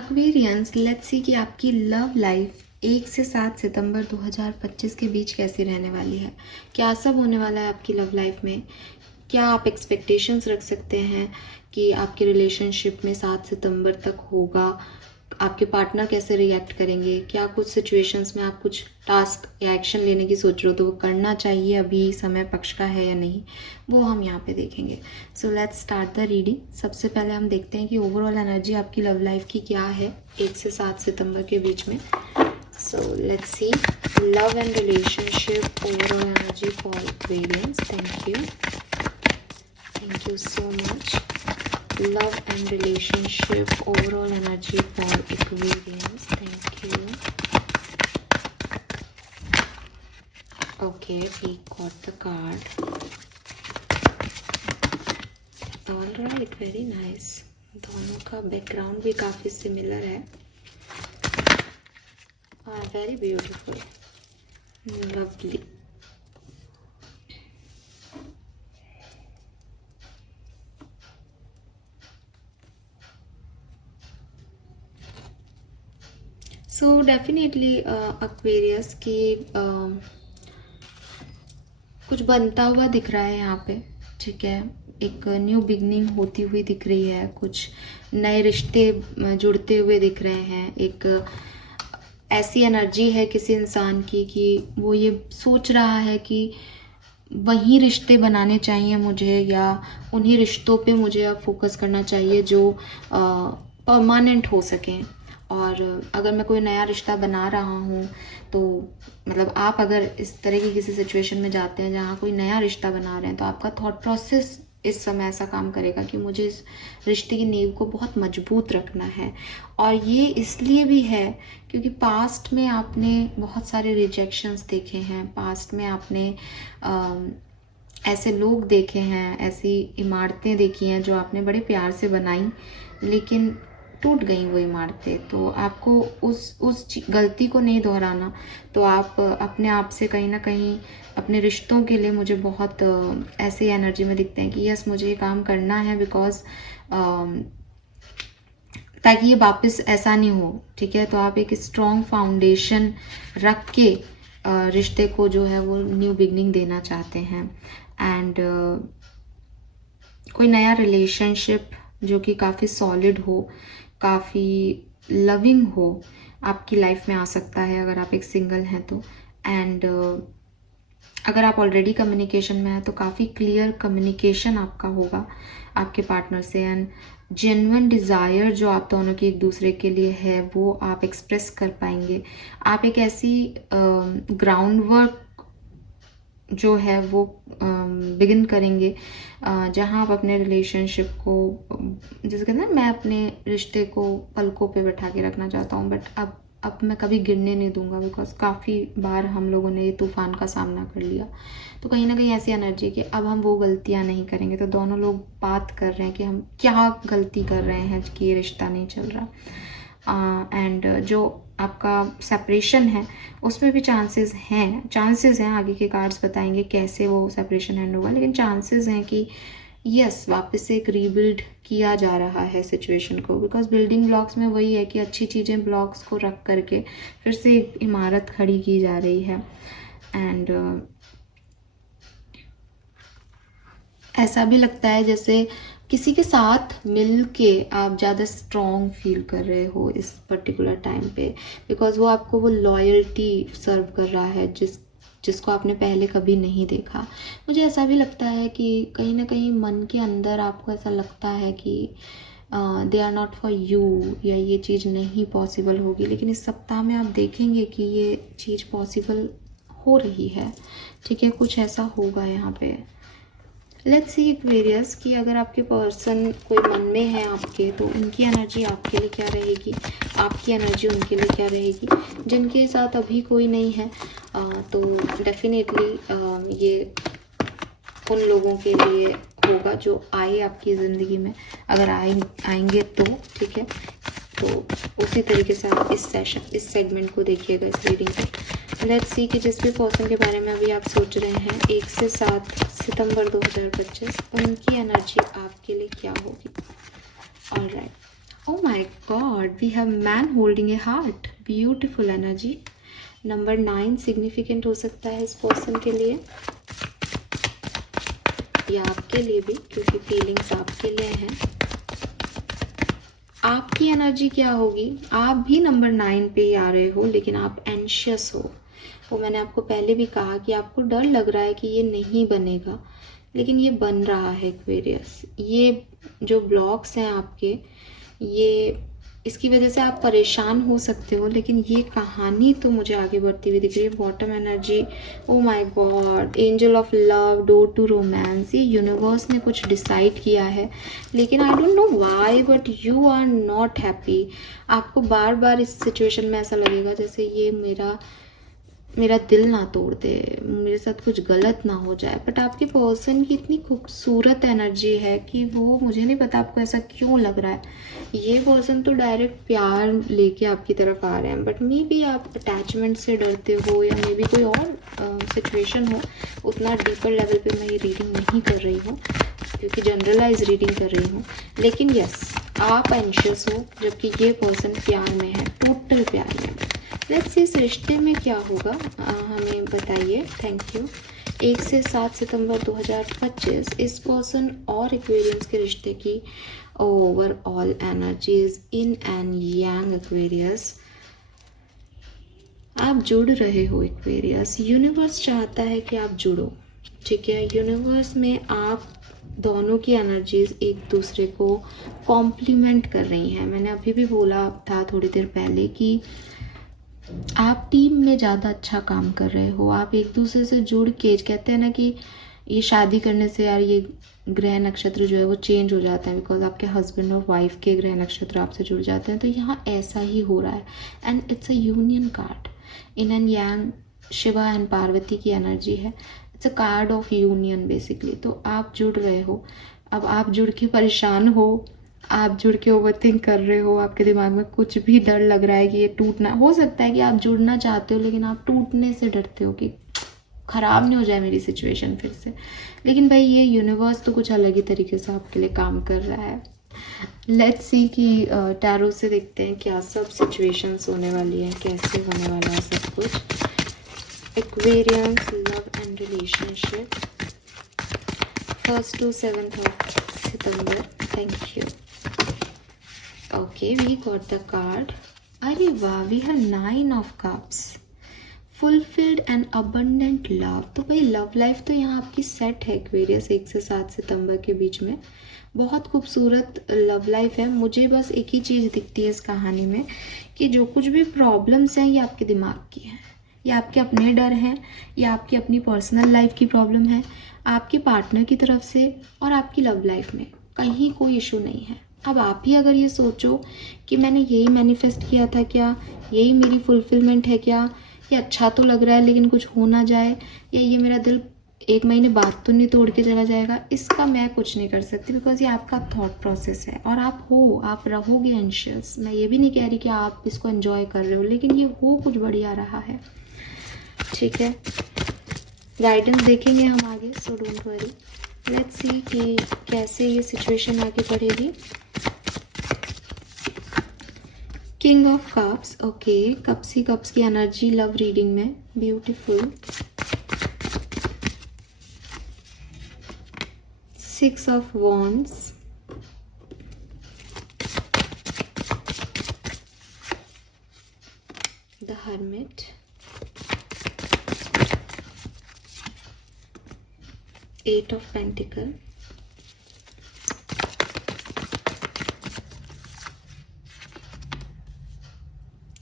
Aquarians, let's see कि आपकी love life 1 से 7 सितंबर 2025 के बीच कैसी रहने वाली है। क्या सब होने वाला है आपकी लव लाइफ में? क्या आप एक्सपेक्टेशंस रख सकते हैं कि आपके रिलेशनशिप में 7 सितंबर तक होगा? आपके पार्टनर कैसे रिएक्ट करेंगे? क्या कुछ सिचुएशंस में आप कुछ टास्क या एक्शन लेने की सोच रहे हो तो वो करना चाहिए, अभी समय पक्ष का है या नहीं, वो हम यहाँ पे देखेंगे। So let's start the reading. सबसे पहले हम देखते हैं कि ओवरऑल एनर्जी आपकी लव लाइफ की क्या है 1 से 7 सितंबर के बीच में। So let's see love and relationship overall energy for Aquarians. Thank you so much. Love and relationship overall energy for Aquarius. Thank you. Okay, we got the card. All right, very nice. दोनों का background भी काफी similar है. Very beautiful. Lovely. So definitely Aquarius की कुछ बनता हुआ दिख रहा है यहाँ पे, ठीक है। एक न्यू बिगनिंग होती हुई दिख रही है, कुछ नए रिश्ते जुड़ते हुए दिख रहे हैं। एक ऐसी एनर्जी है किसी इंसान की कि वो ये सोच रहा है कि वही रिश्ते बनाने चाहिए मुझे, या उन्हीं रिश्तों पे मुझे अब फोकस करना चाहिए जो परमानेंट हो सकें। और अगर मैं कोई नया रिश्ता बना रहा हूँ तो मतलब आप अगर इस तरह की किसी सिचुएशन में जाते हैं जहाँ कोई नया रिश्ता बना रहे हैं तो आपका थॉट प्रोसेस इस समय ऐसा काम करेगा कि मुझे इस रिश्ते की नींव को बहुत मजबूत रखना है। और ये इसलिए भी है क्योंकि पास्ट में आपने बहुत सारे रिजेक्शंस देखे हैं, पास्ट में आपने ऐसे लोग देखे हैं, ऐसी इमारतें देखी हैं जो आपने बड़े प्यार से बनाई लेकिन टूट गई वो इमारतें। तो आपको उस गलती को नहीं दोहराना। तो आप अपने आप से कहीं ना कहीं अपने रिश्तों के लिए मुझे बहुत ऐसी एनर्जी में दिखते हैं कि यस मुझे ये काम करना है, बिकॉज ताकि ये वापस ऐसा नहीं हो, ठीक है। तो आप एक स्ट्रॉन्ग फाउंडेशन रख के रिश्ते को जो है वो न्यू बिगनिंग देना चाहते हैं। एंड कोई नया रिलेशनशिप जो कि काफ़ी सॉलिड हो, काफ़ी लविंग हो, आपकी लाइफ में आ सकता है अगर आप एक सिंगल हैं तो। एंड अगर आप ऑलरेडी कम्युनिकेशन में हैं तो काफ़ी क्लियर कम्युनिकेशन आपका होगा आपके पार्टनर से। एंड जेन्युइन डिज़ायर जो आप दोनों की एक दूसरे के लिए है वो आप एक्सप्रेस कर पाएंगे। आप एक ऐसी ग्राउंड वर्क जो है वो बिगिन करेंगे जहाँ आप अपने रिलेशनशिप को, जैसे कहते हैं ना, मैं अपने रिश्ते को पलकों पे बैठा के रखना चाहता हूँ बट अब मैं कभी गिरने नहीं दूंगा, बिकॉज काफ़ी बार हम लोगों ने ये तूफान का सामना कर लिया। तो कहीं ना कहीं ऐसी एनर्जी कि अब हम वो गलतियाँ नहीं करेंगे। तो दोनों लोग बात कर रहे हैं कि हम क्या गलती कर रहे हैं कि ये रिश्ता नहीं चल रहा। एंड जो आपका सेपरेशन है उसमें भी चांसेस हैं, आगे के कार्ड्स बताएंगे कैसे वो सेपरेशन एंड होगा, लेकिन चांसेस हैं कि यस वापस से एक रीबिल्ड किया जा रहा है सिचुएशन को। बिकॉज बिल्डिंग ब्लॉक्स में वही है कि अच्छी चीज़ें ब्लॉक्स को रख करके फिर से एक इमारत खड़ी की जा रही है। एंड ऐसा भी लगता है जैसे किसी के साथ मिल के आप ज़्यादा स्ट्रॉन्ग फील कर रहे हो इस पर्टिकुलर टाइम पे, बिकॉज वो आपको वो लॉयल्टी सर्व कर रहा है जिसको आपने पहले कभी नहीं देखा। मुझे ऐसा भी लगता है कि कहीं ना कहीं मन के अंदर आपको ऐसा लगता है कि they are not for you, या ये चीज़ नहीं पॉसिबल होगी, लेकिन इस सप्ताह में आप देखेंगे कि ये चीज़ पॉसिबल हो रही है, ठीक है। कुछ ऐसा होगा यहाँ पे। लेट्स सी एक्वेरियस कि अगर आपके पर्सन कोई मन में है आपके, तो उनकी एनर्जी आपके लिए क्या रहेगी, आपकी एनर्जी उनके लिए क्या रहेगी। जिनके साथ अभी कोई नहीं है तो डेफिनेटली ये उन लोगों के लिए होगा जो आए आपकी ज़िंदगी में, अगर आएंगे तो, ठीक है। तो उसी तरीके से आप इस सेगमेंट को देखिएगा, इस रीडिंग को। लेट्स सी कि जिस भी पर्सन के बारे में अभी आप सोच रहे हैं 1 से 7 सितंबर 2025 उनकी एनर्जी आपके लिए क्या होगी। Alright, Oh my God, we have man holding a heart. Beautiful energy. Number 9 significant हो सकता है इस पर्सन के लिए या आपके लिए भी, क्योंकि फीलिंग्स आपके लिए हैं। आपकी एनर्जी क्या होगी? आप भी नंबर 9 पे ही आ रहे हो, लेकिन आप एंशियस हो। वो मैंने आपको पहले भी कहा कि आपको डर लग रहा है कि ये नहीं बनेगा, लेकिन ये बन रहा है एक्वेरियस। ये जो ब्लॉक्स हैं आपके, ये इसकी वजह से आप परेशान हो सकते हो, लेकिन ये कहानी तो मुझे आगे बढ़ती हुई दिख रही है। Bottom energy, oh my God, angel of love, door to romance. ये यूनिवर्स ने कुछ डिसाइड किया है, लेकिन I don't know why, but you are not happy. आपको बार बार इस सिचुएशन में ऐसा लगेगा जैसे ये मेरा दिल ना तोड़ दे, मेरे साथ कुछ गलत ना हो जाए। बट आपके पर्सन की इतनी खूबसूरत एनर्जी है कि वो, मुझे नहीं पता आपको ऐसा क्यों लग रहा है। ये पर्सन तो डायरेक्ट प्यार लेके आपकी तरफ आ रहे हैं, बट मे बी आप अटैचमेंट से डरते हो, या मे बी कोई और सिचुएशन हो। उतना डीपर लेवल पे मैं ये रीडिंग नहीं कर रही हूँ, क्योंकि जनरलाइज रीडिंग कर रही हूँ। लेकिन यस, आप एंशियस हो, जबकि ये पर्सन प्यार में है, टोटल प्यार में। लेट्स इस रिश्ते में क्या होगा, हमें बताइए। Thank you. 1 से 7 सितंबर 2025 इस पर्सन और एक्वेरियंस के रिश्ते की overall energies in and yang Aquarius. आप जुड़ रहे हो एक्वेरियस। यूनिवर्स चाहता है कि आप जुड़ो, ठीक है। यूनिवर्स में आप दोनों की एनर्जीज एक दूसरे को कॉम्प्लीमेंट कर रही हैं। मैंने अभी भी बोला था थोड़ी देर पहले कि आप टीम में ज़्यादा अच्छा काम कर रहे हो। आप एक दूसरे से जुड़ के, कहते हैं ना कि ये शादी करने से यार ये ग्रह नक्षत्र जो है वो चेंज हो जाता है, बिकॉज आपके हस्बैंड और वाइफ के ग्रह नक्षत्र आपसे जुड़ जाते हैं। तो यहाँ ऐसा ही हो रहा है, and it's a union card. In and yang, Shiva and Parvati की एनर्जी है। It's a card of union basically. तो आप जुड़ रहे हो। अब आप जुड़ के परेशान हो, आप जुड़ के ओवरथिंक कर रहे हो, आपके दिमाग में कुछ भी डर लग रहा है कि ये टूटना। हो सकता है कि आप जुड़ना चाहते हो, लेकिन आप टूटने से डरते हो कि ख़राब नहीं हो जाए मेरी सिचुएशन फिर से। लेकिन भाई ये यूनिवर्स तो कुछ अलग ही तरीके से आपके लिए काम कर रहा है। लेट्स सी कि टैरो से देखते हैं क्या सब सिचुएशंस होने वाली हैं, कैसे होने वाला है सब कुछ। Aquarians, love and relationship, 1 to 7 September. Thank you. Okay, we got the card. अरे वाह, we have 9 of cups. Fulfilled and abundant love. तो भाई लव लाइफ तो यहाँ आपकी सेट है एक्वेरियस। 1 से 7 सितंबर के बीच में बहुत खूबसूरत लव लाइफ है। मुझे बस एक ही चीज़ दिखती है इस कहानी में, कि जो कुछ भी प्रॉब्लम्स हैं ये आपके दिमाग की हैं, या आपके अपने डर हैं, या आपकी अपनी पर्सनल लाइफ की प्रॉब्लम है, आपके पार्टनर की तरफ से, और आपकी लव लाइफ में कहीं कोई इशू नहीं है। अब आप ही अगर ये सोचो कि मैंने यही मैनिफेस्ट किया था क्या, यही मेरी फुलफिलमेंट है क्या, ये अच्छा तो लग रहा है लेकिन कुछ हो ना जाए, या ये मेरा दिल 1 महीने बाद तो नहीं तोड़ के चला जाएगा, इसका मैं कुछ नहीं कर सकती, बिकॉज ये आपका थॉट प्रोसेस है। और आप रहोगे एंशियस। मैं ये भी नहीं कह रही कि आप इसको एंजॉय कर रहे हो, लेकिन ये हो कुछ बढ़िया रहा है, ठीक है। गाइडेंस देखेंगे हम आगे, so don't worry. Let's see कि कैसे ये सिचुएशन आगे बढ़ेगी। King of cups, okay. Cups he cups की एनर्जी लव रीडिंग में, beautiful. 6 of wands, the hermit, 8 of Pentacle,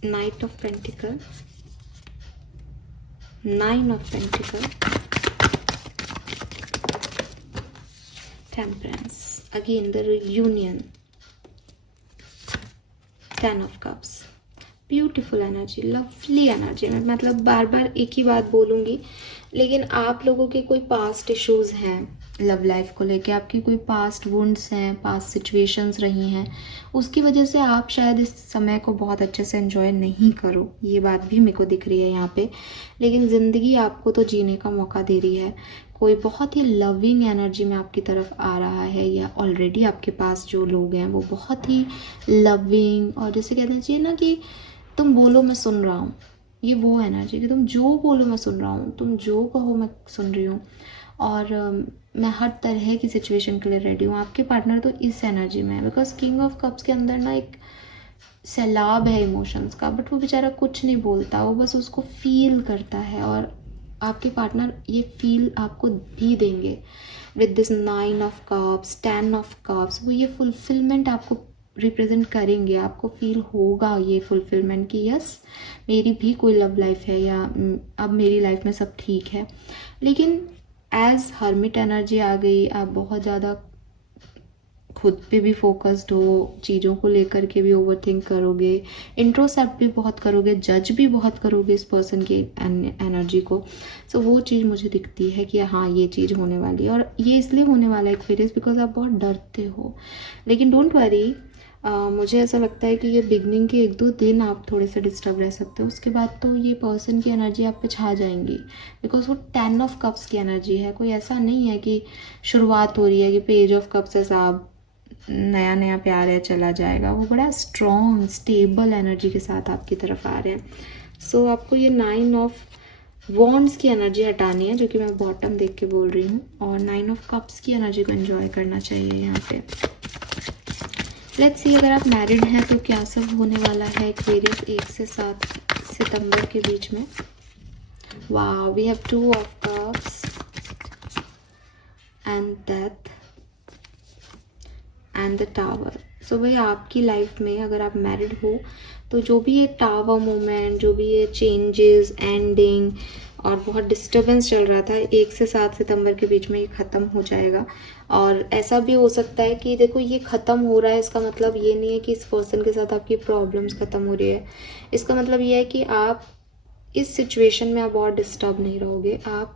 Knight of Pentacle, 9 of Pentacle, Temperance, again the reunion, 10 of Cups, beautiful energy, lovely energy. मैं मतलब बार बार एक ही बात बोलूँगी, लेकिन आप लोगों के कोई पास्ट इश्यूज़ हैं, लव लाइफ को लेके आपकी कोई पास्ट वुंड्स हैं, पास्ट सिचुएशंस रही हैं, उसकी वजह से आप शायद इस समय को बहुत अच्छे से एंजॉय नहीं करो, ये बात भी मेरे को दिख रही है यहाँ पे। लेकिन ज़िंदगी आपको तो जीने का मौका दे रही है। कोई बहुत ही लविंग एनर्जी में आपकी तरफ आ रहा है, या ऑलरेडी आपके पास जो लोग हैं वो बहुत ही लविंग, और जैसे कहना चाहिए ना कि तुम बोलो मैं सुन रहा हूँ, ये वो एनर्जी कि तुम जो बोलो मैं सुन रहा हूँ, तुम जो कहो मैं सुन रही हूँ, और मैं हर तरह की सिचुएशन के लिए रेडी हूँ। आपके पार्टनर तो इस एनर्जी में है, बिकॉज किंग ऑफ कप्स के अंदर ना एक सैलाब है इमोशंस का, बट वो बेचारा कुछ नहीं बोलता, वो बस उसको फील करता है, और आपके पार्टनर ये फील आपको भी देंगे with this 9 of cups, 10 of cups. वो ये फुलफिलमेंट आपको रिप्रेजेंट करेंगे, आपको फील होगा ये फुलफिलमेंट कि यस मेरी भी कोई लव लाइफ है, या अब मेरी लाइफ में सब ठीक है। लेकिन एज हर्मिट एनर्जी आ गई, आप बहुत ज़्यादा खुद पे भी फोकस्ड हो, चीज़ों को लेकर के भी ओवरथिंक करोगे, इंट्रोस्पेक्ट भी बहुत करोगे, जज भी बहुत करोगे इस पर्सन की एनर्जी को। सो वो चीज़ मुझे दिखती है कि हाँ ये चीज़ होने वाली है, और ये इसलिए होने वाला है एक्वेरियस बिकॉज आप बहुत डरते हो। लेकिन डोंट वरी, मुझे ऐसा लगता है कि ये बिगनिंग के 1-2 दिन आप थोड़े से डिस्टर्ब रह सकते हो, उसके बाद तो ये पर्सन की एनर्जी आप पे छा जाएंगी, बिकॉज वो 10 ऑफ कप्स की एनर्जी है। कोई ऐसा नहीं है कि शुरुआत हो रही है कि पेज ऑफ कप्स है साहब, नया नया प्यार है चला जाएगा। वो बड़ा स्ट्रॉन्ग स्टेबल एनर्जी के साथ आपकी तरफ आ रहे हैं। सो आपको ये 9 ऑफ वॉन्ड्स की एनर्जी हटानी है, जो कि मैं बॉटम देख के बोल रही हूँ, और 9 ऑफ कप्स की एनर्जी को एंजॉय करना चाहिए यहाँ पे। लेट्स सी अगर आप मैरिड हैं तो क्या सब होने वाला है एक्वेरियस 1 से 7 सितंबर के बीच में। Wow, we have 2 of cups and death and the tower. So भाई आपकी लाइफ में अगर आप मैरिड हो तो जो भी ये टावर मोमेंट, जो भी ये चेंजेस, एंडिंग और बहुत डिस्टर्बेंस चल रहा था 1 से 7 सितंबर के बीच में, ये ख़त्म हो जाएगा। और ऐसा भी हो सकता है कि देखो ये ख़त्म हो रहा है, इसका मतलब ये नहीं है कि इस पर्सन के साथ आपकी प्रॉब्लम्स ख़त्म हो रही है। इसका मतलब ये है कि आप इस सिचुएशन में आप और डिस्टर्ब नहीं रहोगे। आप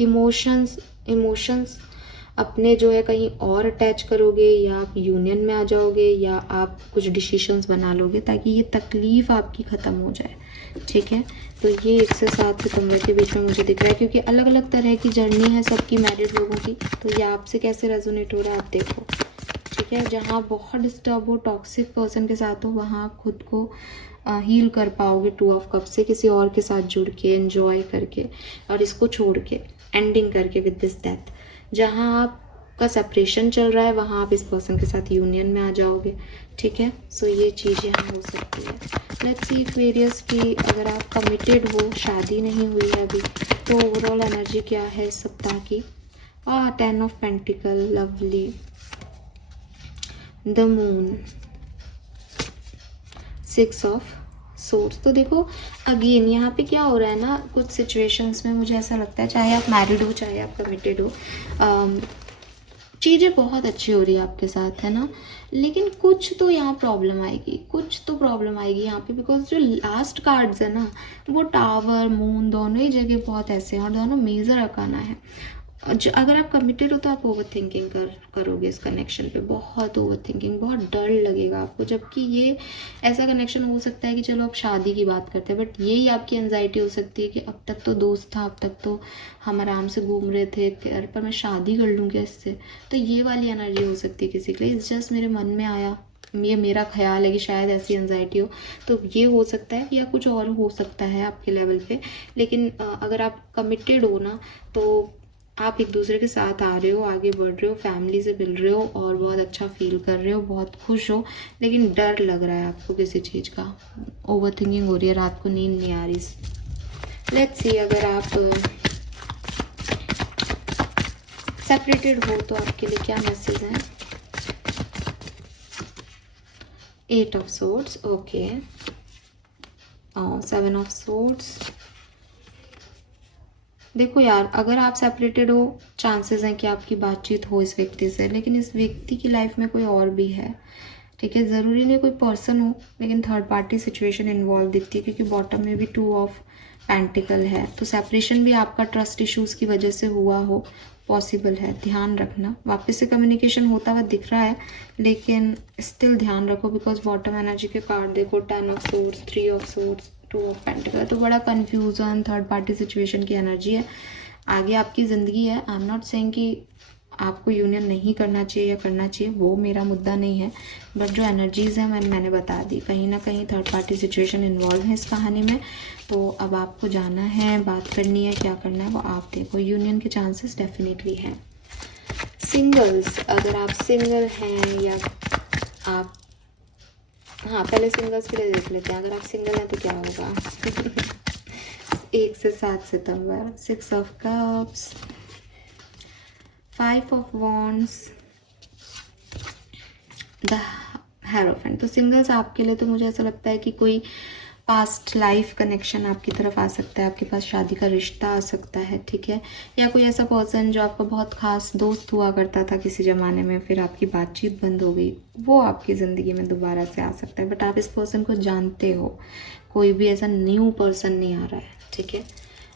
इमोशंस अपने जो है कहीं और अटैच करोगे, या आप यूनियन में आ जाओगे, या आप कुछ डिसीशंस बना लोगे ताकि ये तकलीफ़ आपकी ख़त्म हो जाए। ठीक है, तो ये 1 से 7 सितंबर के बीच में मुझे दिख रहा है, क्योंकि अलग अलग तरह की जर्नी है सबकी मैरिड लोगों की। तो ये आपसे कैसे रेजोनेट हो रहा है आप देखो। ठीक है, जहाँ बहुत डिस्टर्ब हो, टॉक्सिक पर्सन के साथ हो, वहाँ आप खुद को हील कर पाओगे 2 ऑफ कप से, किसी और के साथ जुड़ के, एंजॉय करके, और इसको छोड़ के एंडिंग करके विद दिस डेथ। जहाँ आपका सेपरेशन चल रहा है वहाँ आप इस पर्सन के साथ यूनियन में आ जाओगे। ठीक है, सो ये चीज़ यहाँ हो सकती है। लेट्स सी एक्वेरियस की अगर आप कमिटेड हो, शादी नहीं हुई है अभी, तो ओवरऑल एनर्जी क्या है इस सप्ताह की। 10 of pentacle, lovely, the moon, 6 of source. तो देखो अगेन यहाँ पे क्या हो रहा है ना, कुछ सिचुएशंस में मुझे ऐसा लगता है, चाहे आप मैरिड हो चाहे आप कमिटेड हो, चीज़ें बहुत अच्छी हो रही है आपके साथ, है ना। लेकिन कुछ तो यहाँ प्रॉब्लम आएगी यहाँ पे, बिकॉज जो लास्ट कार्ड्स है ना, वो टावर, मून, दोनों ही जगह बहुत ऐसे हैं, और दोनों मेजर अकाना है। अगर आप कमिटेड हो तो आप ओवर थिंकिंग करोगे इस कनेक्शन पे, बहुत ओवर थिंकिंग, बहुत डर लगेगा आपको। जबकि ये ऐसा कनेक्शन हो सकता है कि चलो अब शादी की बात करते हैं, बट यही आपकी एंजाइटी हो सकती है कि अब तक तो दोस्त था, अब तक तो हम आराम से घूम रहे थे, पर मैं शादी कर लूँ क्या इससे। तो ये वाली एनर्जी हो सकती है किसी के लिए। इस जस्ट मेरे मन में आया, ये मेरा ख्याल है कि शायद ऐसी एंजाइटी हो, तो ये हो सकता है, या कुछ और हो सकता है आपके लेवल पे। लेकिन अगर आप कमिटेड हो ना, तो आप एक दूसरे के साथ आ रहे हो, आगे बढ़ रहे हो, फैमिली से मिल रहे हो, और बहुत अच्छा फील कर रहे हो, बहुत खुश हो, लेकिन डर लग रहा है आपको किसी चीज़ का, ओवर थिंकिंग हो रही है, रात को नींद नहीं आ रही। लेट्स सी अगर आप सेपरेटेड हो तो आपके लिए क्या मैसेज है। 8 of swords, okay, 7 of swords. देखो यार, अगर आप सेपरेटेड हो, चांसेस हैं कि आपकी बातचीत हो इस व्यक्ति से, लेकिन इस व्यक्ति की लाइफ में कोई और भी है। ठीक है, ज़रूरी नहीं कोई पर्सन हो, लेकिन थर्ड पार्टी सिचुएशन इन्वॉल्व दिखती है, क्योंकि बॉटम में भी 2 ऑफ पेंटिकल है। तो सेपरेशन भी आपका ट्रस्ट इश्यूज़ की वजह से हुआ हो, पॉसिबल है, ध्यान रखना। वापस से कम्युनिकेशन होता हुआ दिख रहा है, लेकिन स्टिल ध्यान रखो, बिकॉज बॉटम एनर्जी के कार्ड देखो, 10 of swords, 3 of swords, 2 of pentacle, तो बड़ा कन्फ्यूजन, थर्ड पार्टी सिचुएशन की एनर्जी है। आगे आपकी ज़िंदगी है। आई एम नॉट सेइंग कि आपको यूनियन नहीं करना चाहिए या करना चाहिए, वो मेरा मुद्दा नहीं है, बट जो एनर्जीज़ हैं मैंने बता दी, कहीं ना कहीं थर्ड पार्टी सिचुएशन इन्वॉल्व है इस कहानी में। तो अब आपको जाना है, बात करनी है, क्या करना है वो आप देखो। यूनियन के चांसेस डेफिनेटली हैं। सिंगल्स, अगर आप सिंगल हैं या आप, हाँ पहले सिंगल्स के लिए देख लेते हैं। अगर आप सिंगल हैं तो क्या होगा 1 से 7 सितंबर, 6 of cups, 5 of wands, the hierophant. तो सिंगल्स आपके लिए तो मुझे ऐसा लगता है कि कोई पास्ट लाइफ कनेक्शन आपकी तरफ आ सकता है, आपके पास शादी का रिश्ता आ सकता है, ठीक है, या कोई ऐसा पर्सन जो आपका बहुत खास दोस्त हुआ करता था किसी ज़माने में, फिर आपकी बातचीत बंद हो गई, वो आपकी ज़िंदगी में दोबारा से आ सकता है, बट आप इस पर्सन को जानते हो, कोई भी ऐसा न्यू पर्सन नहीं आ रहा है, ठीक है।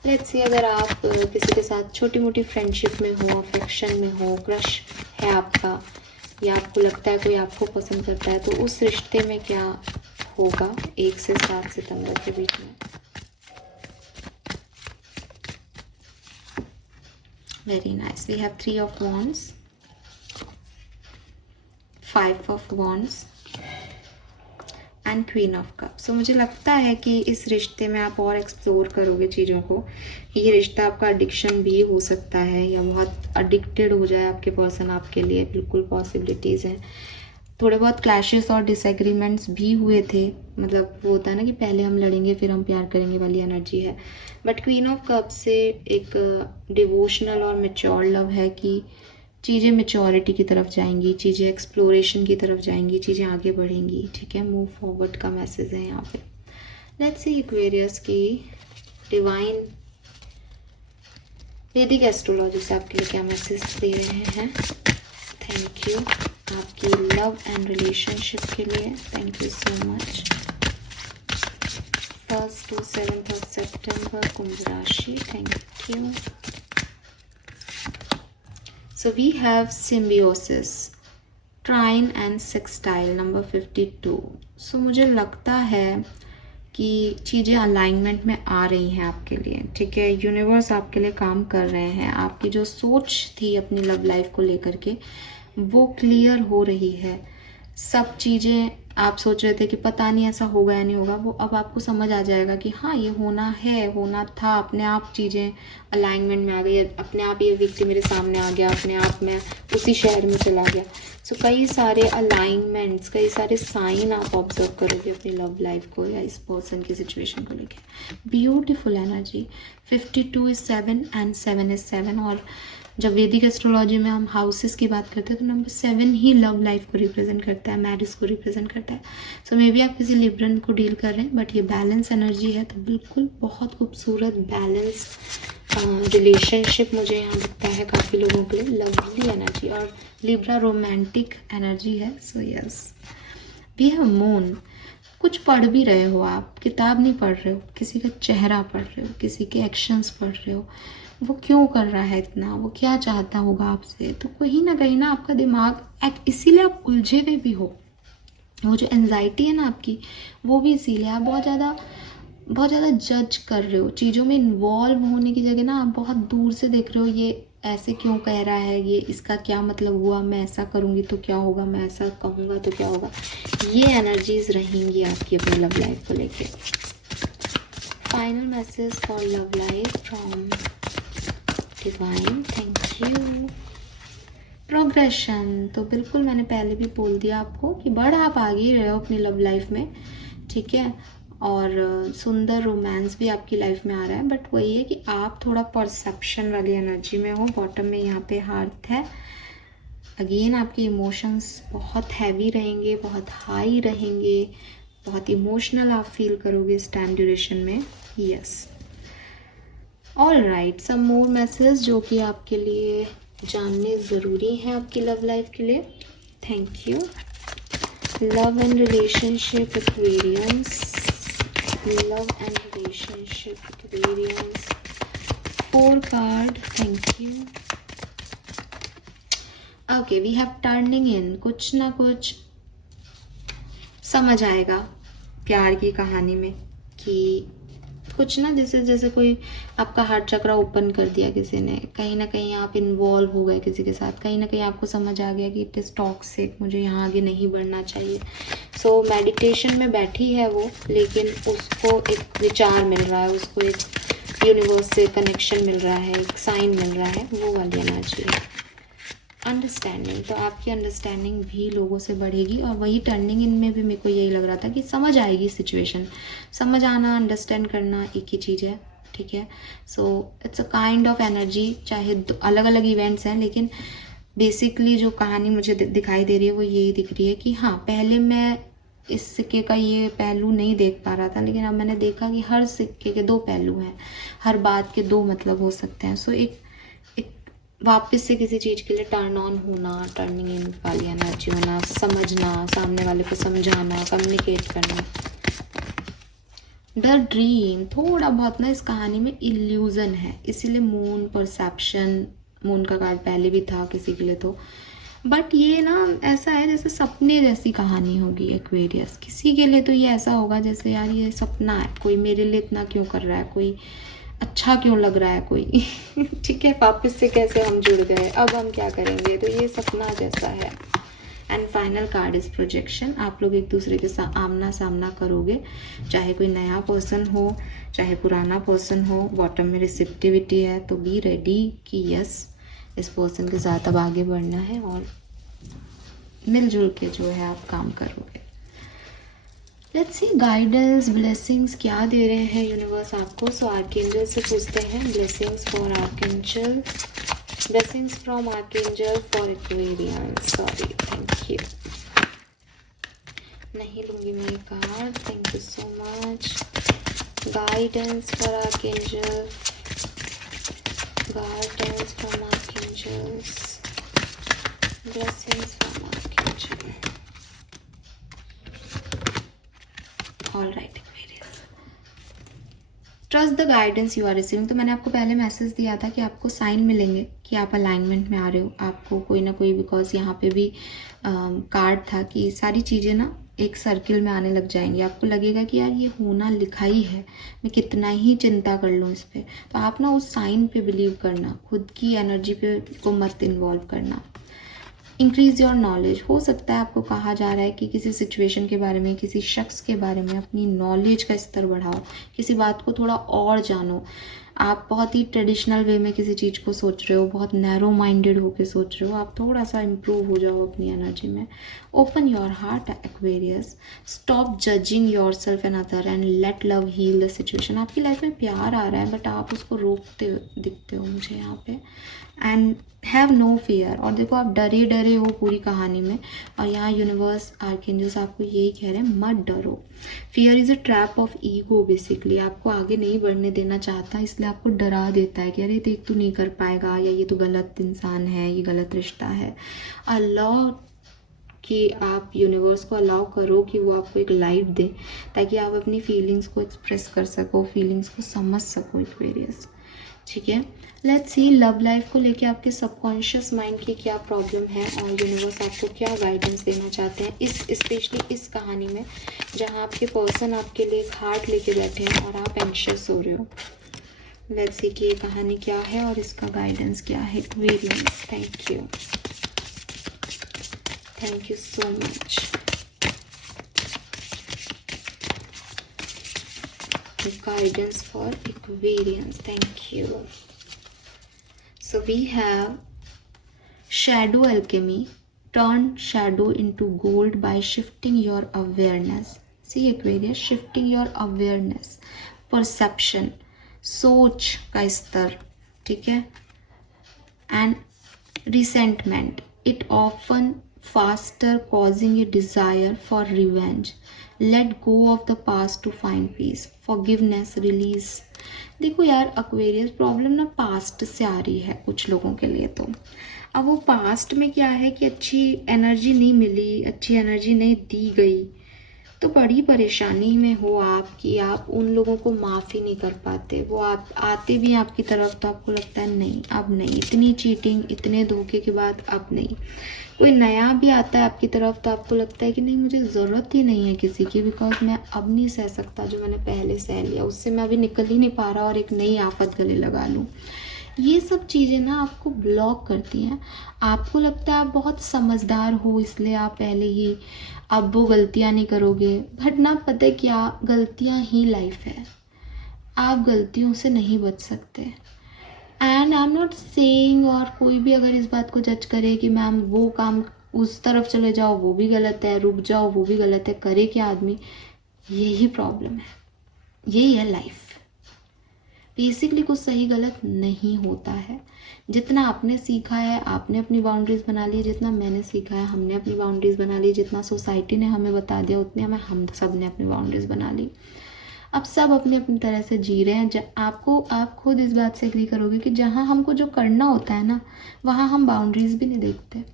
लेट्स सी, अगर आप किसी के साथ छोटी मोटी फ्रेंडशिप में हो, अफेक्शन में हो, क्रश है आपका, या आपको लगता है कोई आपको पसंद करता है, तो उस रिश्ते में क्या होगा 1 से 7 सितंबर के बीच में। Very nice, we have 3 of wands, 5 of wands and queen of cup. So मुझे लगता है कि इस रिश्ते में आप और एक्सप्लोर करोगे चीज़ों को। ये रिश्ता आपका एडिक्शन भी हो सकता है, या बहुत एडिक्टेड हो जाए आपके पर्सन आपके लिए, बिल्कुल पॉसिबिलिटीज़ हैं। थोड़े बहुत क्लैशेस और डिसएग्रीमेंट्स भी हुए थे, मतलब वो होता है ना कि पहले हम लड़ेंगे फिर हम प्यार करेंगे वाली एनर्जी है, बट क्वीन ऑफ कप से एक डिवोशनल और मैच्योर लव है कि चीज़ें मेच्योरिटी की तरफ जाएंगी, चीज़ें एक्सप्लोरेशन की तरफ जाएंगी, चीज़ें आगे बढ़ेंगी, ठीक है। मूव फॉरवर्ड का मैसेज है यहाँ पे। लेट्स सी एक्वेरियस की डिवाइन वैदिक एस्ट्रोलॉजी से आपके लिए क्या मैसेज दे रहे हैं। थैंक यू आपकी लव एंड रिलेशनशिप के लिए, thank you so much. 1 to 7 of September, कुंभ राशि, thank you. So we have symbiosis, trine and sextile, number 52. So मुझे लगता है कि चीज़ें अलाइनमेंट में आ रही हैं आपके लिए, ठीक है। यूनिवर्स आपके लिए काम कर रहे हैं। आपकी जो सोच थी अपनी लव लाइफ को लेकर के, वो क्लियर हो रही है। सब चीज़ें आप सोच रहे थे कि पता नहीं ऐसा होगा या नहीं होगा, वो अब आपको समझ आ जाएगा कि हाँ ये होना है, होना था। अपने आप चीज़ें अलाइनमेंट में आ गई, अपने आप ये व्यक्ति मेरे सामने आ गया, अपने आप मैं उसी शहर में चला गया। सो कई सारे अलाइनमेंट्स, कई सारे साइन आप ऑब्जर्व करोगे अपनी लव लाइफ को या इस पर्सन की सिचुएशन को लेकर। Beautiful energy. 52 is 7 and 7 is 7। और जब वैदिक एस्ट्रोलॉजी में हम हाउसेस की बात करते हैं तो नंबर 7 ही लव लाइफ को रिप्रेजेंट करता है, मैरिज को रिप्रेजेंट करता है। सो मे बी आप किसी लिब्रन को डील कर रहे हैं, बट ये बैलेंस एनर्जी है, तो बिल्कुल बहुत खूबसूरत बैलेंस रिलेशनशिप मुझे यहाँ दिखता है काफ़ी लोगों के लिए। लवली एनर्जी, और लिब्रा रोमांटिक एनर्जी है। So yes, we have moon. कुछ पढ़ भी रहे हो आप, किताब नहीं पढ़ रहे हो, किसी का चेहरा पढ़ रहे हो, किसी के एक्शंस पढ़ रहे हो, वो क्यों कर रहा है इतना, वो क्या चाहता होगा आपसे। तो कहीं ना आपका दिमाग इसीलिए आप उलझे हुए भी हो। वो जो एंजाइटी है ना आपकी, वो भी इसीलिए आप बहुत ज़्यादा जज कर रहे हो चीज़ों में। इन्वॉल्व होने की जगह ना आप बहुत दूर से देख रहे हो, ये ऐसे क्यों कह रहा है, ये इसका क्या मतलब हुआ, मैं ऐसा करूँगी तो क्या होगा, मैं ऐसा कहूँगा तो क्या होगा। ये एनर्जीज रहेंगी आपकी अपनी लव लाइफ को लेके। Final message for love life from divine, thank you. Progression, तो बिल्कुल मैंने पहले भी बोल दिया आपको कि बढ़ आप आगे ही रहे हो अपनी लव लाइफ में, ठीक है। और सुंदर रोमांस भी आपकी लाइफ में आ रहा है, बट वही है कि आप थोड़ा परसेप्शन वाली एनर्जी में हो। बॉटम में यहाँ पे हार्ट है। अगेन आपके इमोशंस बहुत हैवी रहेंगे, बहुत हाई रहेंगे, बहुत इमोशनल आप फील करोगे इस टाइम ड्यूरेशन में। यस, ऑल राइट, सम मोर मैसेज जो कि आपके लिए जानने ज़रूरी हैं आपकी लव लाइफ के लिए। Thank you. Love and relationship Aquarians, love and relationship Aquarians, 4 card, thank you. Okay, we have turning in, कुछ ना कुछ समझ आएगा प्यार की कहानी में कि कुछ ना, जैसे जैसे कोई आपका हार्ट चक्रा ओपन कर दिया किसी ने, कहीं ना कहीं आप इन्वॉल्व हो गए किसी के साथ, कहीं ना कहीं आपको समझ आ गया कि इट इज़ टॉक्सिक, मुझे यहाँ आगे नहीं बढ़ना चाहिए। सो मेडिटेशन में बैठी है वो, लेकिन उसको एक विचार मिल रहा है, उसको एक यूनिवर्स से कनेक्शन मिल रहा है, एक साइन मिल रहा है, वो वाली एनर्जी है। अंडरस्टैंडिंग, तो आपकी अंडरस्टैंडिंग भी लोगों से बढ़ेगी, और वही टर्निंग इन में भी मेरे को यही लग रहा था कि समझ आएगी सिचुएशन। समझ आना, अंडरस्टैंड करना एक ही चीज़ है, ठीक है। So it's a kind of energy, चाहे अलग अलग इवेंट्स हैं, लेकिन बेसिकली जो कहानी मुझे दिखाई दे रही है वो यही दिख रही है कि हाँ, पहले मैं इस सिक्के का ये पहलू नहीं देख पा रहा था, लेकिन अब मैंने देखा कि हर सिक्के के दो पहलू हैं, हर बात के दो मतलब हो सकते हैं। सो एक वापस से किसी चीज़ के लिए टर्न ऑन होना, टर्निंग इन वाली एनर्जी होना, समझना, सामने वाले को समझाना, कम्युनिकेट करना। द ड्रीम, थोड़ा बहुत ना इस कहानी में इल्यूजन है, इसीलिए मून परसेप्शन, मून का कार्ड पहले भी था किसी के लिए तो, बट ये ना ऐसा है जैसे सपने जैसी कहानी होगी एक्वेरियस। किसी के लिए तो ये ऐसा होगा जैसे यार ये सपना है, कोई मेरे लिए इतना क्यों कर रहा है, कोई अच्छा क्यों लग रहा है कोई ठीक है, वापस से कैसे हम जुड़ गए, अब हम क्या करेंगे, तो ये सपना जैसा है। And final card is projection, आप लोग एक दूसरे के साथ आमना सामना करोगे, चाहे कोई नया पर्सन हो, चाहे पुराना पर्सन हो। बॉटम में रिसेप्टिविटी है, तो बी रेडी कि यस, इस पर्सन के साथ अब आगे बढ़ना है और मिलजुल के जो है आप काम करोगे। लेट्स सी गाइडेंस, ब्लेसिंग्स क्या दे रहे हैं यूनिवर्स आपको। सो आर्कएंजल से पूछते हैं blessings for archangel, blessings from archangel for Aquarian. Sorry, thank you, नहीं लूंगी मैं card, thank you so much. Guidance for archangel, guidance from archangels, blessings from archangel. All right, trust the guidance you are receiving. तो मैंने आपको पहले message दिया था कि आपको साइन मिलेंगे कि आप अलाइनमेंट में आ रहे हो, आपको कोई ना कोई, बिकॉज यहाँ पे भी कार्ड था कि सारी चीज़ें ना एक सर्किल में आने लग जाएंगी। आपको लगेगा कि यार ये होना लिखा ही है, मैं कितना ही चिंता कर लूँ इस पर, तो आप ना उस साइन पे बिलीव करना, खुद की एनर्जी पे को मत इन्वॉल्व करना। इंक्रीज योर नॉलेज, हो सकता है आपको कहा जा रहा है कि किसी सिचुएशन के बारे में, किसी शख्स के बारे में अपनी नॉलेज का स्तर बढ़ाओ, किसी बात को थोड़ा और जानो। आप बहुत ही ट्रेडिशनल वे में किसी चीज़ को सोच रहे हो, बहुत नैरो माइंडेड होकर सोच रहे हो, आप थोड़ा सा इम्प्रूव हो जाओ अपनी एनर्जी में। Open your heart Aquarius, stop judging yourself and other and let love heal the situation. आपकी लाइफ में प्यार आ रहा है, बट आप उसको रोकते दिखते हो मुझे यहाँ पे। एंड हैव नो फियर, और देखो आप डरे डरे हो पूरी कहानी में, और यहाँ यूनिवर्स आर्कएंजल्स आपको यही कह रहे हैं, मत डरो। Fear is a trap of ego, basically आपको आगे नहीं बढ़ने देना चाहता, इसलिए आपको डरा देता है कि अरे देख तू नहीं कर पाएगा, या ये तो गलत इंसान है, ये गलत रिश्ता है। अलाउ कि आप यूनिवर्स को अलाउ करो कि वो आपको एक लाइट दे, ताकि आप अपनी फीलिंग्स को एक्सप्रेस कर सको, फीलिंग्स को समझ सको एक्वेरियस, ठीक है। लेट्स सी लव लाइफ को लेके आपके सबकॉन्शियस माइंड की क्या प्रॉब्लम है, और यूनिवर्स आपको क्या गाइडेंस देना चाहते हैं इस, स्पेशली इस कहानी में जहां आपके पर्सन आपके लिए एक हार्ट लेके बैठे हैं और आप एंग्शियस हो रहे हो। लेट्स सी कि ये कहानी क्या है और इसका गाइडेंस क्या है। Aquarians, thank you, thank you so much. Guidance for Aquarians, thank you. So we have shadow alchemy, turn shadow into gold by shifting your awareness. See Aquarius, shifting your awareness, perception, सोच का स्तर, ठीक है। and resentment, it often faster causing a desire for revenge. Let go of the past to find peace. Forgiveness, release. देखो यार Aquarius, problem ना past से आ रही है कुछ लोगों के लिए। तो अब वो पास्ट में क्या है कि अच्छी एनर्जी नहीं मिली, अच्छी एनर्जी नहीं दी गई, तो बड़ी परेशानी में हो आप कि आप उन लोगों को माफ़ ही नहीं कर पाते। वो आप आते भी हैं आपकी तरफ तो आपको लगता है नहीं अब नहीं, इतनी चीटिंग इतने धोखे के बाद अब नहीं। कोई नया भी आता है आपकी तरफ तो आपको लगता है कि नहीं मुझे ज़रूरत ही नहीं है किसी की, बिकॉज मैं अब नहीं सह सकता जो मैंने पहले सह लिया, उससे मैं अभी निकल ही नहीं पा रहा और एक नई आफत गले लगा लूँ। ये सब चीज़ें ना आपको ब्लॉक करती हैं। आपको लगता है आप बहुत समझदार हो इसलिए आप पहले ही अब वो गलतियाँ नहीं करोगे, बट ना पता है क्या, गलतियाँ ही लाइफ है, आप गलतियों से नहीं बच सकते। And I am not saying, और कोई भी अगर इस बात को जज करे कि मैम वो काम उस तरफ चले जाओ वो भी गलत है, रुक जाओ वो भी गलत है, करे क्या आदमी, यही प्रॉब्लम है, यही है लाइफ। बेसिकली कुछ सही गलत नहीं होता है। जितना आपने सीखा है आपने अपनी बाउंड्रीज बना ली, जितना मैंने सीखा है हमने अपनी बाउंड्रीज बना ली, जितना सोसाइटी ने हमें बता दिया उतने हमें हम सब ने अपनी बाउंड्रीज बना ली। अब सब अपनी अपनी तरह से जी रहे हैं। आप खुद इस बात से एग्री करोगे कि जहाँ हमको जो करना होता है ना, वहाँ हम बाउंड्रीज भी नहीं देखते,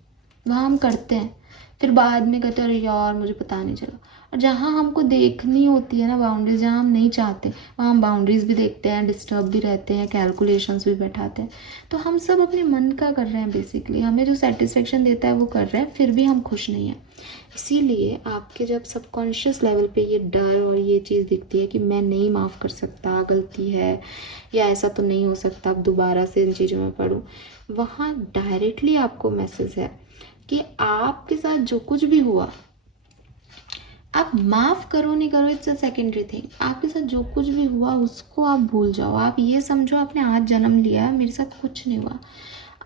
वहाँ हम करते हैं, फिर बाद में कहते हैं अरे यार मुझे पता नहीं चला। और जहाँ हमको देखनी होती है ना बाउंड्रीज, जहाँ हम नहीं चाहते वहाँ हम बाउंड्रीज भी देखते हैं, डिस्टर्ब भी रहते हैं, कैलकुलेशंस भी बैठाते हैं। तो हम सब अपने मन का कर रहे हैं, बेसिकली हमें जो सेटिस्फेक्शन देता है वो कर रहे हैं, फिर भी हम खुश नहीं हैं। इसीलिए आपके जब सबकॉन्शियस लेवल पे ये डर और ये चीज़ दिखती है कि मैं नहीं माफ़ कर सकता, गलती है, या ऐसा तो नहीं हो सकता अब दोबारा से इन चीज़ों में पढ़ूँ, वहाँ डायरेक्टली आपको मैसेज है कि आपके साथ जो कुछ भी हुआ आप माफ़ करो नहीं करो, इट्स अ सेकेंडरी थिंग। आपके साथ जो कुछ भी हुआ उसको आप भूल जाओ। आप ये समझो आपने आज जन्म लिया है, मेरे साथ कुछ नहीं हुआ।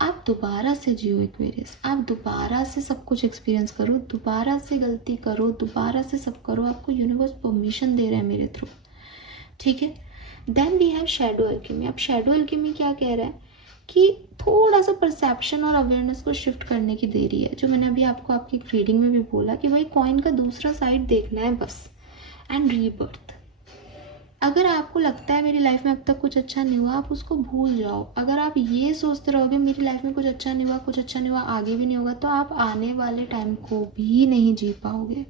आप दोबारा से जियो एक्वेरियस, आप दोबारा से सब कुछ एक्सपीरियंस करो, दोबारा से गलती करो, दोबारा से सब करो। आपको यूनिवर्स परमिशन दे रहा है मेरे थ्रू, ठीक है। Then we have shadow alchemy. अब शैडो अल्केमी क्या कह रहा है कि थोड़ा सा परसेप्शन और अवेयरनेस को शिफ्ट करने की देरी है, जो मैंने अभी आपको आपकी रीडिंग में भी बोला कि भाई कॉइन का दूसरा साइड देखना है बस। एंड रीबर्थ, अगर आपको लगता है मेरी लाइफ में अब तक कुछ अच्छा नहीं हुआ, आप उसको भूल जाओ। अगर आप ये सोचते रहोगे मेरी लाइफ में कुछ अच्छा नहीं हुआ, कुछ अच्छा नहीं हुआ, आगे भी नहीं होगा, तो आप आने वाले टाइम को भी नहीं जी पाओगे।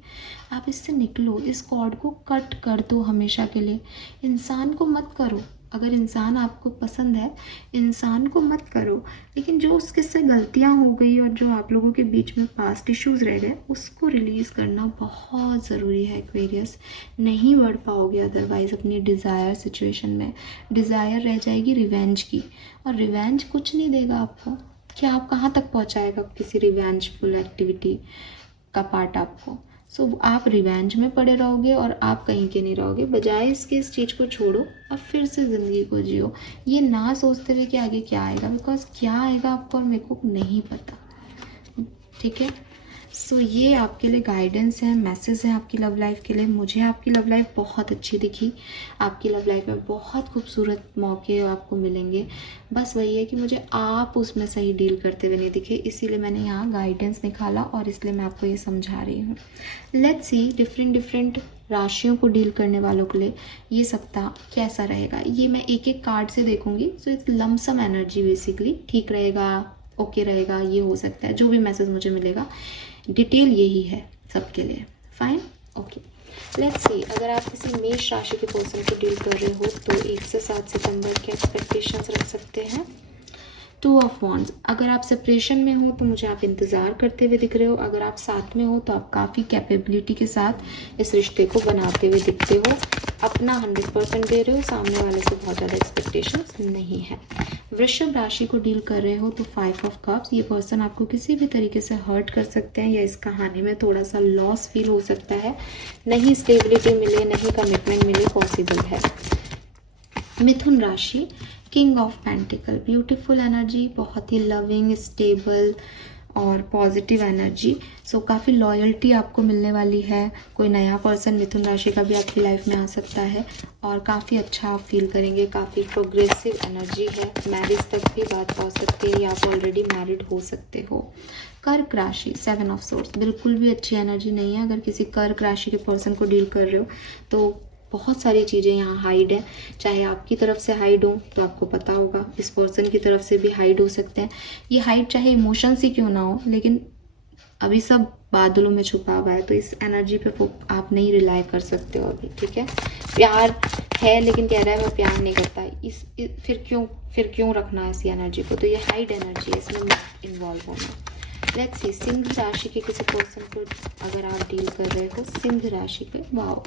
आप इससे निकलो, इस कॉर्ड को कट कर दो हमेशा के लिए। इंसान को मत करो, अगर इंसान आपको पसंद है इंसान को मत करो, लेकिन जो उसके से गलतियां हो गई और जो आप लोगों के बीच में पास्ट इश्यूज रह गए उसको रिलीज़ करना बहुत ज़रूरी है एक्वेरियस। नहीं बढ़ पाओगे अदरवाइज़ अपनी डिज़ायर सिचुएशन में। डिज़ायर रह जाएगी रिवेंज की, और रिवेंज कुछ नहीं देगा आपको। क्या आप कहाँ तक पहुँचाएगा किसी रिवेंजफुल एक्टिविटी का पार्ट आपको। सो आप रिवेंज में पड़े रहोगे और आप कहीं के नहीं रहोगे। बजाय इसके इस चीज़ को छोड़ो और फिर से ज़िंदगी को जियो, ये ना सोचते हुए कि आगे क्या आएगा, बिकॉज क्या आएगा आपको और मेरे को नहीं पता, ठीक है। सो ये आपके लिए गाइडेंस है, मैसेज है आपकी लव लाइफ के लिए। मुझे आपकी लव लाइफ बहुत अच्छी दिखी। आपकी लव लाइफ में बहुत खूबसूरत मौके आपको मिलेंगे, बस वही है कि मुझे आप उसमें सही डील करते हुए नहीं दिखे, इसीलिए मैंने यहाँ गाइडेंस निकाला और इसलिए मैं आपको ये समझा रही हूँ। लेट्स सी डिफरेंट राशियों को डील करने वालों के लिए ये सप्ताह कैसा रहेगा, ये मैं एक एक कार्ड से देखूंगी। So it's lump sum energy basically, ठीक रहेगा, ओके रहेगा, ये हो सकता है, जो भी मैसेज मुझे मिलेगा डिटेल यही है सबके लिए। Fine, okay, let's see. अगर आप किसी मेष राशि के पर्सन को डील कर रहे हो तो 1 से 7 सितंबर के एक्सपेक्टेशंस रख सकते हैं। 2 ऑफ वॉन्ड्स, अगर आप सेपरेशन में हो तो मुझे आप इंतज़ार करते हुए दिख रहे हो। अगर आप साथ में हो तो आप काफ़ी कैपेबिलिटी के साथ इस रिश्ते को बनाते हुए दिखते हो, अपना 100% दे रहे हो, सामने वाले से बहुत ज़्यादा एक्सपेक्टेशंस नहीं है। वृषभ राशि को डील कर रहे हो तो 5 ऑफ कप्स, ये पर्सन आपको किसी भी तरीके से हर्ट कर सकते हैं या इस कहानी में थोड़ा सा लॉस फील हो सकता है, नहीं स्टेबिलिटी मिले, नहीं कमिटमेंट मिले, पॉसिबल है। मिथुन राशि, king of pentacle, beautiful energy, बहुत ही लविंग, स्टेबल और पॉजिटिव एनर्जी। सो काफ़ी लॉयल्टी आपको मिलने वाली है। कोई नया पर्सन मिथुन राशि का भी आपकी लाइफ में आ सकता है और काफ़ी अच्छा आप फील करेंगे। काफ़ी प्रोग्रेसिव एनर्जी है, मैरिज तक भी बात पहुंच सकती है या आप ऑलरेडी मैरिड हो सकते हो। कर्क राशि, 7 ऑफ सोर्स, बिल्कुल भी अच्छी एनर्जी नहीं है। अगर किसी कर्क राशि के पर्सन को डील कर रहे हो तो बहुत सारी चीज़ें यहाँ हाइड हैं, चाहे आपकी तरफ से हाइड हो तो आपको पता होगा, इस पर्सन की तरफ से भी हाइड हो सकते हैं। ये हाइड चाहे इमोशंस ही क्यों ना हो, लेकिन अभी सब बादलों में छुपा हुआ है, तो इस एनर्जी पे आप नहीं रिलाई कर सकते हो अभी, ठीक है। प्यार है लेकिन कह रहा है मैं प्यार नहीं करता, फिर क्यों रखना ऐसी एनर्जी को, तो ये हाइड एनर्जी है, इसमें मत इन्वॉल्व होना। लेट्स सी, सिंह राशि के किसी पर्सन को अगर आप डील कर रहे हो, सिंह राशि पे, वाओ,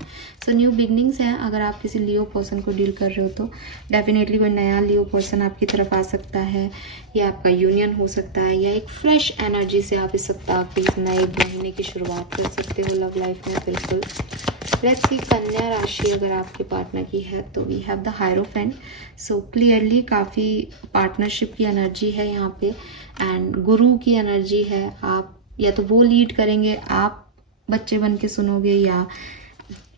सो न्यू बिगनिंग्स हैं। अगर आप किसी लियो पर्सन को डील कर रहे हो तो डेफिनेटली कोई नया लियो पर्सन आपकी तरफ आ सकता है, या आपका यूनियन हो सकता है, या एक फ्रेश एनर्जी से आप इस सप्ताह के इस नए महीने की शुरुआत कर सकते हो लव लाइफ में, बिल्कुल। लेट्स सी, कन्या राशि अगर आपके पार्टनर की है तो we have the hierophant. So clearly काफ़ी पार्टनरशिप की एनर्जी है यहाँ पे, एंड गुरु की एनर्जी है। आप या तो वो लीड करेंगे, आप बच्चे बन के सुनोगे, या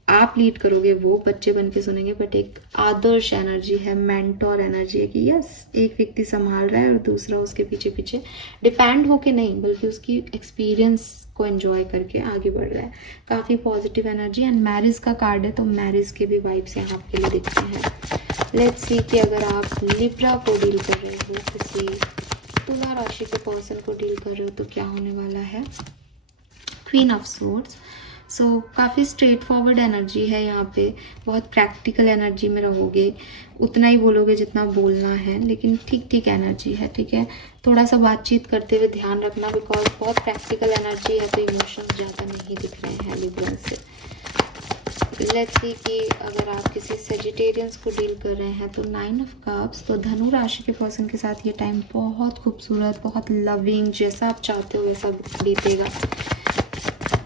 आप लीड करोगे, वो बच्चे बन के सुनेंगे, बट एक आदर्श एनर्जी है, मेंटोर एनर्जी है कि यस एक व्यक्ति संभाल रहा है और दूसरा उसके पीछे पीछे डिपेंड होके नहीं, बल्कि उसकी एक्सपीरियंस को एंजॉय करके आगे बढ़ रहा है। काफ़ी पॉजिटिव एनर्जी, एंड मैरिज का कार्ड है, तो मैरिज के भी वाइब्स यहाँ आपके लिए दिखते हैं। लेट्स सी कि अगर आप लिब्रा को डील कर रहे हो, किसी तुला राशि के पर्सन को डील कर रहे हो, तो क्या होने वाला है। Queen of swords. सो काफ़ी स्ट्रेट फॉरवर्ड एनर्जी है यहाँ पे, बहुत प्रैक्टिकल एनर्जी में रहोगे, उतना ही बोलोगे जितना बोलना है, लेकिन ठीक ठीक एनर्जी है, ठीक है। थोड़ा सा बातचीत करते हुए ध्यान रखना, बिकॉज बहुत प्रैक्टिकल एनर्जी है, तो इमोशंस ज़्यादा नहीं दिख रहे हैं लिब्रन से। लेट्स सी कि अगर आप किसी सेजिटेरियंस को डील कर रहे हैं तो 9 ऑफ कप्स, तो धनु राशि के पर्सन के साथ ये टाइम बहुत खूबसूरत, बहुत लविंग, जैसा आप चाहते हो वैसा बीतेगा।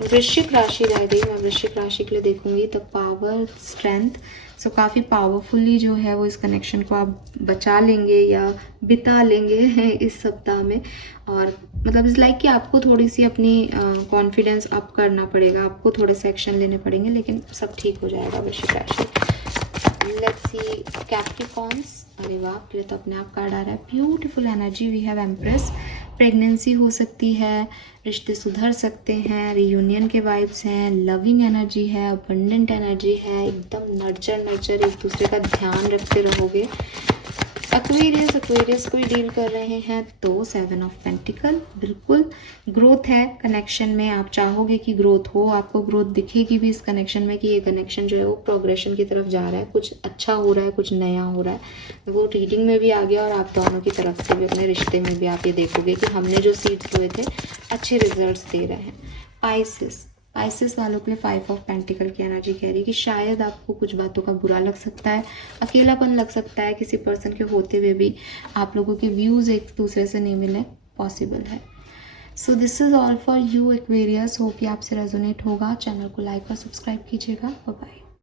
वृश्चिक राशि रह गई, मैं वृश्चिक राशि के लिए देखूंगी द पावर स्ट्रेंथ। सो काफ़ी पावरफुली जो है वो इस कनेक्शन को आप बचा लेंगे या बिता लेंगे इस सप्ताह में, और मतलब इस लाइक कि आपको थोड़ी सी अपनी कॉन्फिडेंस अप करना पड़ेगा, आपको थोड़े से एक्शन लेने पड़ेंगे, लेकिन सब ठीक हो जाएगा वृश्चिक राशि। लेट्स सी कैप्रिकॉर्न्स, अरे वाह, ये तो अपने आप कार्ड आ रहा है, beautiful energy, we have empress. Pregnancy हो सकती है, रिश्ते सुधर सकते हैं, रियूनियन के वाइब्स हैं, लविंग एनर्जी है, अबंडेंट एनर्जी है, एकदम नर्चर एक दूसरे का ध्यान रखते रहोगे। एक्वेरियस कोई डील कर रहे हैं तो 7 ऑफ पेंटिकल, बिल्कुल ग्रोथ है कनेक्शन में, आप चाहोगे कि ग्रोथ हो, आपको ग्रोथ दिखेगी भी इस कनेक्शन में कि ये कनेक्शन जो है वो प्रोग्रेशन की तरफ जा रहा है, कुछ अच्छा हो रहा है, कुछ नया हो रहा है। वो रीडिंग में भी आ गया, और आप दोनों की तरफ से भी अपने रिश्ते में भी आप ये देखोगे कि हमने जो सीड्स बोए थे अच्छे रिजल्ट्स दे रहे हैं। पाइसेस वालों के लिए 5 ऑफ पेंटिकल की एनर्जी कह रही है कि शायद आपको कुछ बातों का बुरा लग सकता है, अकेलापन लग सकता है, किसी पर्सन के होते हुए भी आप लोगों के व्यूज़ एक दूसरे से नहीं मिले, पॉसिबल है। So this is all for you Aquarius, hope कि आपसे रेजोनेट होगा। चैनल को लाइक और सब्सक्राइब कीजिएगा। Bye bye.